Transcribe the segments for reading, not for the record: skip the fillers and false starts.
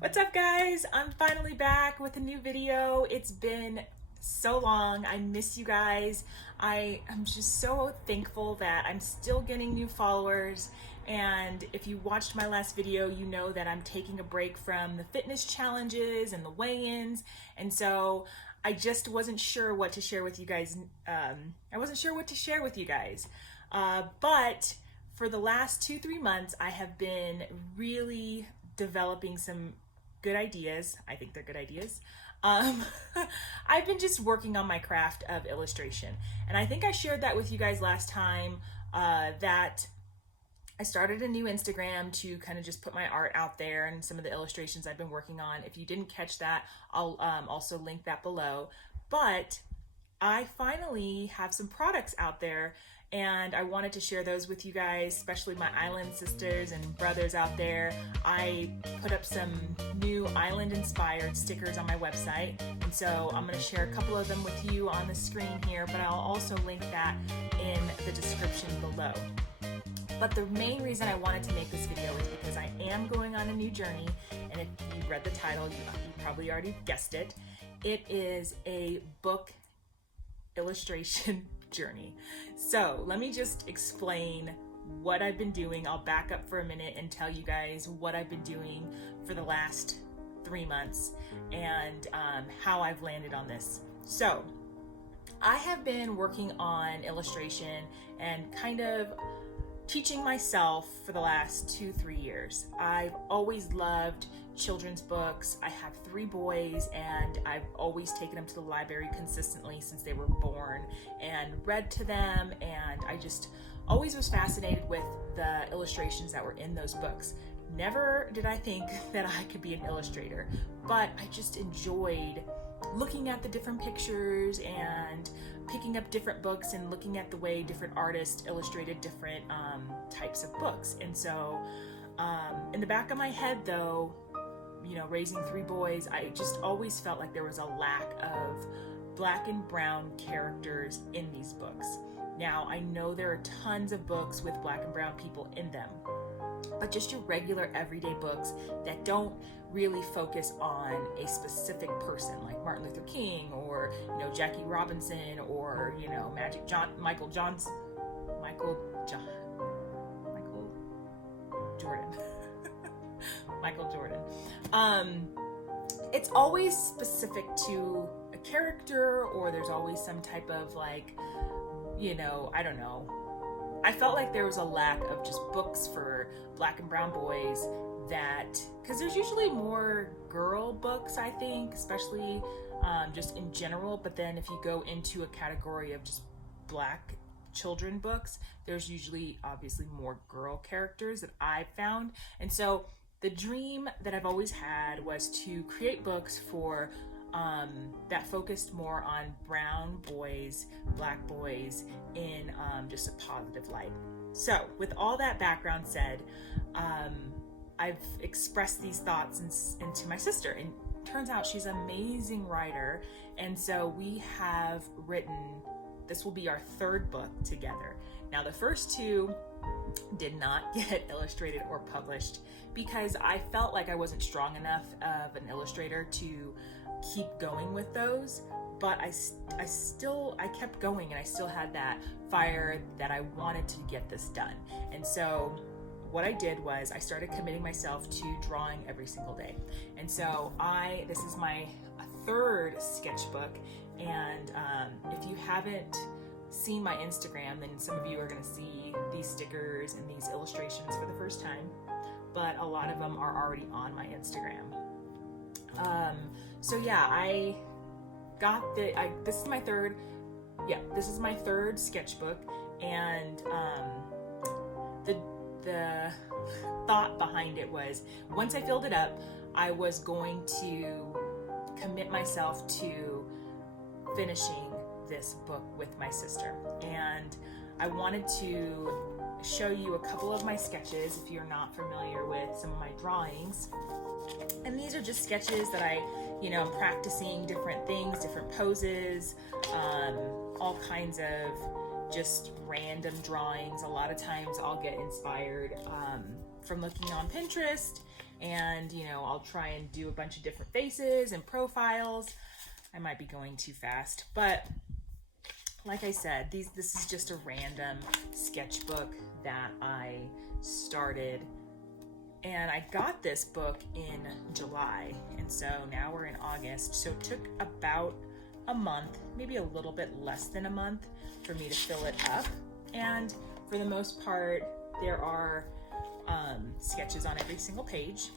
What's up, guys? I'm finally back with a new video. It's been so long. I miss you guys. I am just so thankful that I'm still getting new followers. And if you watched my last video, you know that I'm taking a break from the fitness challenges and the weigh-ins. And so I just wasn't sure what to share with you guys. But for the last 2-3 months, I have been really developing some good ideas. I think they're good ideas. I've been just working on my craft of illustration. And I think I shared that with you guys last time, that I started a new Instagram to kind of just put my art out there and some of the illustrations I've been working on. If you didn't catch that, I'll also link that below. But I finally have some products out there, and I wanted to share those with you guys, especially my island sisters and brothers out there. I put up some new island inspired stickers on my website, and so I'm going to share a couple of them with you on the screen here, but I'll also link that in the description below. But the main reason I wanted to make this video is because I am going on a new journey, and if you read the title, you probably already guessed it. It is a book illustration journey. So let me just explain what I've been doing. I'll back up for a minute and tell you guys what I've been doing for the last 3 months and how I've landed on this. So I have been working on illustration and kind of teaching myself for the last 2-3 years. I've always loved children's books. I have 3 boys, and I've always taken them to the library consistently since they were born and read to them, and I just always was fascinated with the illustrations that were in those books. Never did I think that I could be an illustrator, but I just enjoyed looking at the different pictures and picking up different books and looking at the way different artists illustrated different types of books. And so in the back of my head, though, you know, raising 3 boys, I just always felt like there was a lack of black and brown characters in these books. Now, I know there are tons of books with black and brown people in them, but just your regular everyday books that don't really focus on a specific person, like Martin Luther King or, you know, Jackie Robinson, or, you know, Michael Jordan. Michael Jordan. It's always specific to a character, or there's always some type of, like, you know, I don't know. I felt like there was a lack of just books for black and brown boys, that, because there's usually more girl books, I think, especially just in general, but then if you go into a category of just black children books, there's usually obviously more girl characters that I've found. And so the dream that I've always had was to create books for that focused more on brown boys, black boys, in just a positive light. So with all that background said, I've expressed these thoughts into my sister, and turns out she's an amazing writer. And so we have written, this will be our 3rd book together. Now, the first 2 did not get illustrated or published because I felt like I wasn't strong enough of an illustrator to keep going with those, but I kept going, and I still had that fire that I wanted to get this done. And so what I did was I started committing myself to drawing every single day. And so this is my 3rd sketchbook, and if you haven't seen my Instagram, then some of you are going to see these stickers and these illustrations for the first time, but a lot of them are already on my Instagram. So yeah, I got this is my 3rd sketchbook, and the thought behind it was, once I filled it up, I was going to commit myself to finishing this book with my sister. And I wanted to show you a couple of my sketches if you're not familiar with some of my drawings. And these are just sketches that I'm practicing different things, different poses, all kinds of just random drawings. A lot of times I'll get inspired from looking on Pinterest, and I'll try and do a bunch of different faces and profiles. I might be going too fast, but like I said, this is just a random sketchbook that I started, and I got this book in July, and so now we're in August, so it took about a month, maybe a little bit less than a month, for me to fill it up. And for the most part, there are sketches on every single page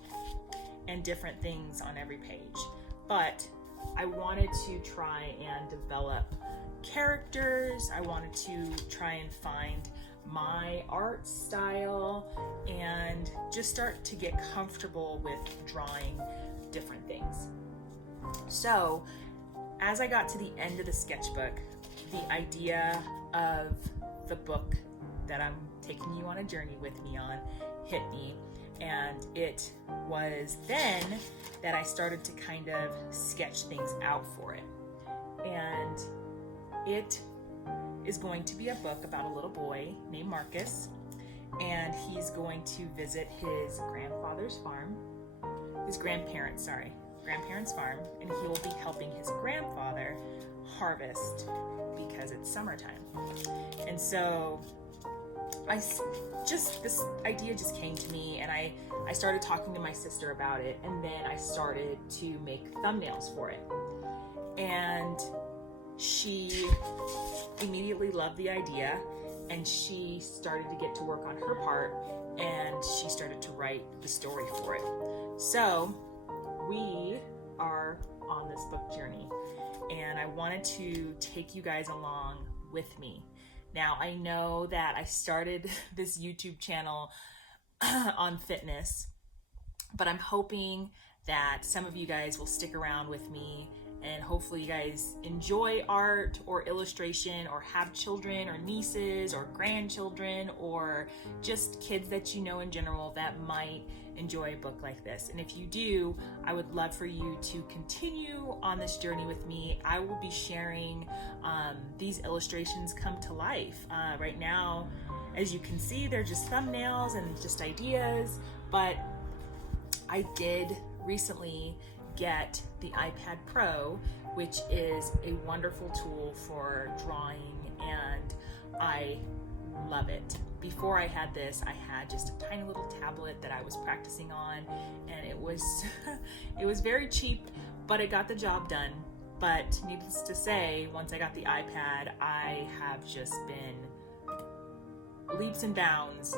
and different things on every page, but I wanted to try and develop characters. I wanted to try and find my art style and just start to get comfortable with drawing different things. So as I got to the end of the sketchbook, the idea of the book that I'm taking you on a journey with me on hit me, and it was then that I started to kind of sketch things out for it. And it is going to be a book about a little boy named Marcus, and he's going to visit his grandparents' farm, and he will be helping his grandfather harvest because it's summertime. And so this idea just came to me, and I started talking to my sister about it, and then I started to make thumbnails for it. And she immediately loved the idea, and she started to get to work on her part, and she started to write the story for it. So we are on this book journey, and I wanted to take you guys along with me. Now, I know that I started this YouTube channel on fitness, but I'm hoping that some of you guys will stick around with me, and hopefully you guys enjoy art or illustration, or have children or nieces or grandchildren, or just kids that you know in general that might enjoy a book like this. And if you do, I would love for you to continue on this journey with me. I will be sharing these illustrations come to life. Right now, as you can see, they're just thumbnails and just ideas, but I did recently get the iPad Pro, which is a wonderful tool for drawing, and I love it. Before I had this, I had just a tiny little tablet that I was practicing on, and it was it was very cheap, but it got the job done. But needless to say, once I got the iPad, I have just been leaps and bounds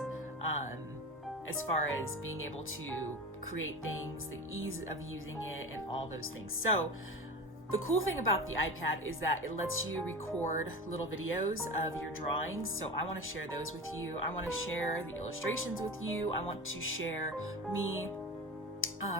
as far as being able to create things, the ease of using it, and all those things. So the cool thing about the iPad is that it lets you record little videos of your drawings. So I want to share those with you. I want to share the illustrations with you. I want to share me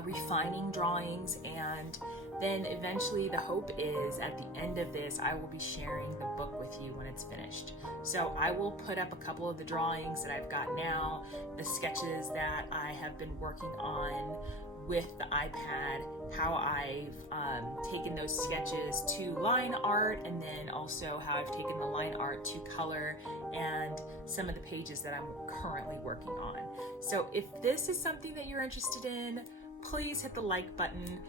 refining drawings, and then eventually the hope is at the end of this, I will be sharing the book with you when it's finished. So I will put up a couple of the drawings that I've got now, the sketches that I have been working on with the iPad, how I've taken those sketches to line art, and then also how I've taken the line art to color, and some of the pages that I'm currently working on. So if this is something that you're interested in, please hit the like button,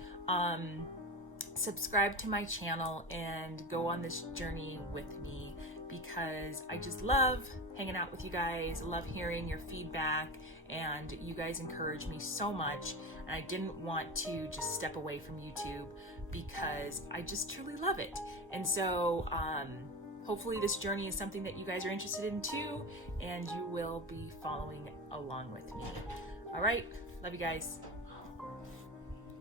subscribe to my channel, and go on this journey with me, because I just love hanging out with you guys, love hearing your feedback, and you guys encourage me so much. And I didn't want to just step away from YouTube because I just truly love it. And so hopefully this journey is something that you guys are interested in too, and you will be following along with me. All right, love you guys.